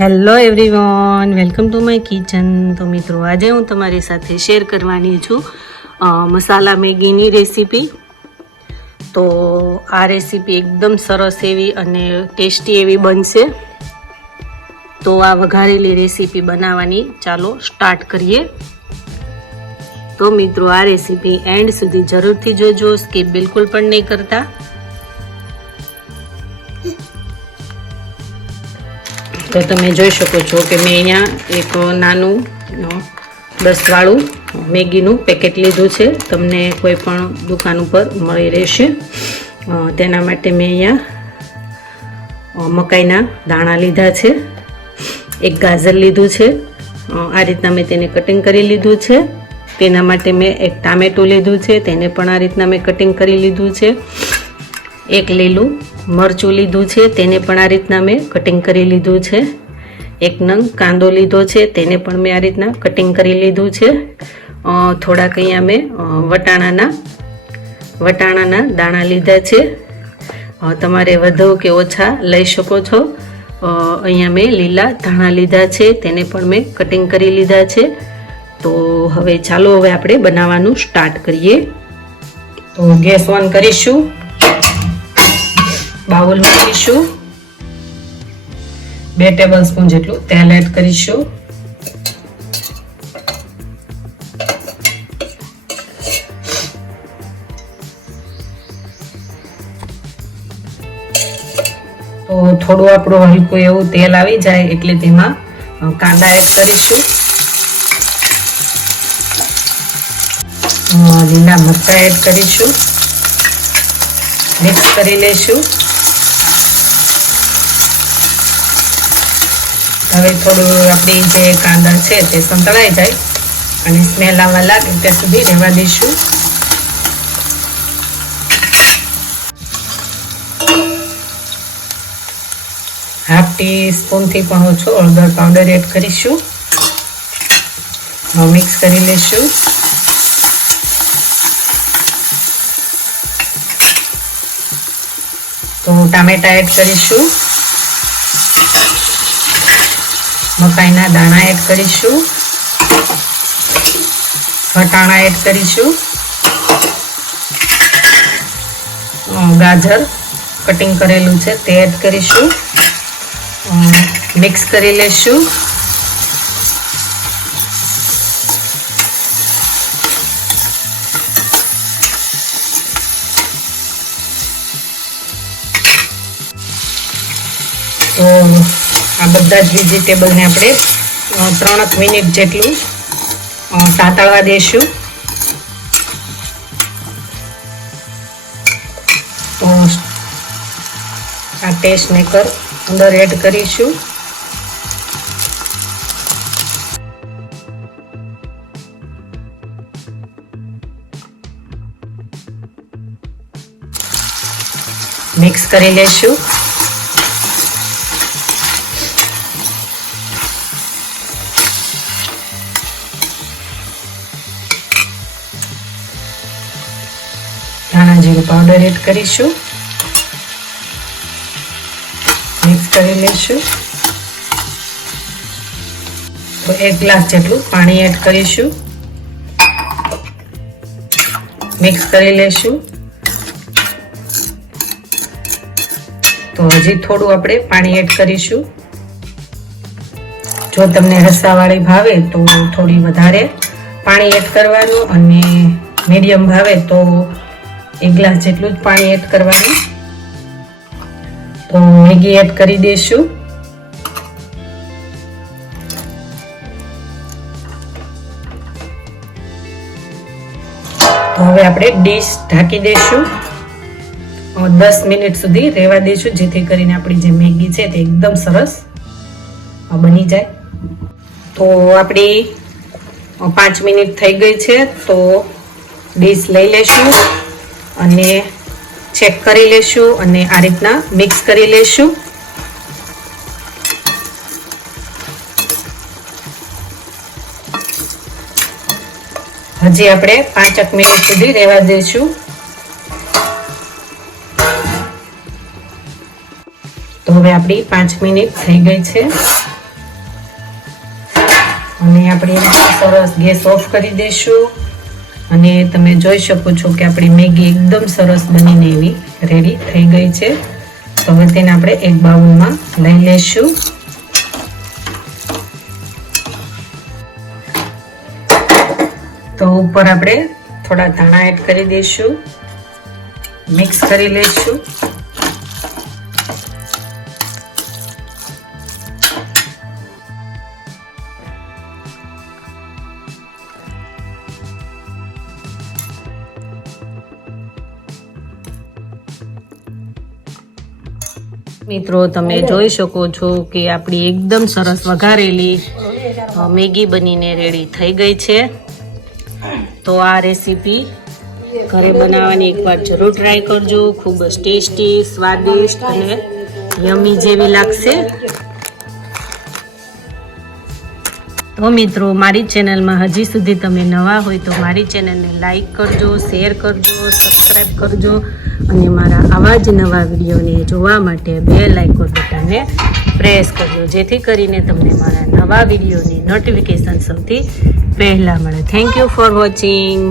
Hello everyone welcome to my kitchen તો મિત્રો, આજે હું તમારી સાથે શેર કરવાની છું મસાલા મેગીની રેસીપી તો આ રેસીપી એકદમ સરસ એવી અને ટેસ્ટી એવી બનશે. તો આ વઘારેલી રેસીપી બનાવવાની. ચાલો સ્ટાર્ટ કરીએ. તો મિત્રો, આ રેસીપી એન્ડ સુધી જરૂરથી જોજો સ્કીપ બિલકુલ પણ નહીં કરતા. તો તમે જોઈ શકો છો કે મેં અહીંયા એક નાનું દસવાળું મેગીનું પેકેટ લીધું છે. તમને કોઈ પણ દુકાન ઉપર મળી રહેશે. તેના માટે મેં અહીંયા મકાઈના દાણા લીધા છે. એક ગાજર લીધું છે. આ રીતના મેં તેને કટિંગ કરી લીધું છે. તેના માટે મેં એક ટામેટું લીધું છે. તેને પણ આ રીતના મેં કટિંગ કરી લીધું છે. એક લીલું મરચું લીધું છે, તેને પણ આ રીતના મેં કટિંગ કરી લીધું છે. એક નંગ કાંદો લીધો છે, તેને પણ મેં આ રીતના કટિંગ કરી લીધું છે. થોડાક અહીંયા મેં વટાણાના વટાણાના દાણા લીધા છે. તમારે વધુ કે ઓછા લઈ શકો છો. અહીંયા મેં લીલા ધાણા લીધા છે, તેને પણ મેં કટિંગ કરી લીધા છે. તો હવે ચાલો, હવે આપણે બનાવવાનું સ્ટાર્ટ કરીએ. તો ગેસ ઓન કરીશું. બાઉલ મૂકીશું બે ટેબલ સ્પૂન જેટલું તેલ એડ કરીશું. તો થોડું આપણું હલકું એવું તેલ આવી જાય એટલે તેમાં કાંદા એડ કરીશું. લીલા મરચાં એડ કરીશું. મિક્સ કરી લઈશું. હવે થોડું આપણી જે કાંદા છે તે સંતળાઈ જાય અને સ્મેલ આવવા લાગે ત્યાં સુધી રહેવા દઈશું. હાફ ટી સ્પૂનથી પણ ઓછો હળદર પાવડર એડ કરીશું. મિક્સ કરી લઈશું. તો ટામેટા એડ કરીશું. મકાઈના દાણા એડ કરીશું. વટાણા એડ કરીશું. ગાજર કટિંગ કરેલું છે તે એડ કરીશું. મિક્સ કરી લેશું. બધા જ વેજીટેબલને આપણે ત્રણક મિનિટ જેટલું સાતળવા દઈશું તો આ ટેસ્ટ મેકર અંદર એડ કરીશું. મિક્સ કરી લેશું. ધાણા જીરું પાવડર એડ કરીશું. મિક્સ કરી લઈશું. તો એક ગ્લાસ જેટલું પાણી એડ કરીશું. મિક્સ કરી લઈશું. તો હજી થોડું આપણે પાણી એડ કરીશું. જો તમને રસાવાળી ભાવે તો થોડી વધારે પાણી એડ કરવાનું અને મીડિયમ ભાવે તો એક ગ્લાસ જેટલું જ પાણી એડ કરવાનું. તો મેગી એડ કરી દઈશું. તો હવે આપણે ડીશ ઢાંકી દઈશું. દસ મિનિટ સુધી રહેવા દઈશું, જેથી કરીને આપણી જે મેગી છે તે એકદમ સરસ બની જાય. તો આપણી પાંચ મિનિટ થઈ ગઈ છે, તો ડીશ લઈ લેશું અને ચેક કરી લેશું અને આ રીતના મિક્સ કરી લેશું. હજી આપણે પાંચક મિનિટ સુધી રહેવા દઈશું. તો હવે આપણી પાંચ મિનિટ થઈ ગઈ છે. અને આપણે સરસ ગેસ ઓફ કરી દઈશું. અને તમે જોઈ શકો છો કે આપણી મેગી એકદમ સરસ બનીને એવી રેડી થઈ ગઈ છે. તો હવે તેને આપણે એક બાઉલમાં લઈ લઈશું તો ઉપર આપણે થોડા ધાણા એડ કરી દઈશું મિક્સ કરી લઈશું મિત્રો, તમે જોઈ શકો છો કે આપણી એકદમ સરસ વઘારેલી મેગી બનીને રેડી થઈ ગઈ છે. તો આ રેસીપી ઘરે બનાવવાની એકવાર જરૂર ટ્રાય કરજો. ખૂબ જ ટેસ્ટી, સ્વાદિષ્ટ અને યમી જેવી લાગશે. તો મિત્રો, મારી ચેનલમાં હજી સુધી તમે નવા હોય તો મારી ચેનલને લાઈક કરજો, શેર કરજો સબસ્ક્રાઈબ કરજો. અને મારા આવા જ નવા વિડીયોને જોવા માટે બે લાઇકો બટનને પ્રેસ કરજો. જેથી કરીને તમને મારા નવા વિડીયોની નોટિફિકેશન સૌથી પહેલાં મળે. Thank you for watching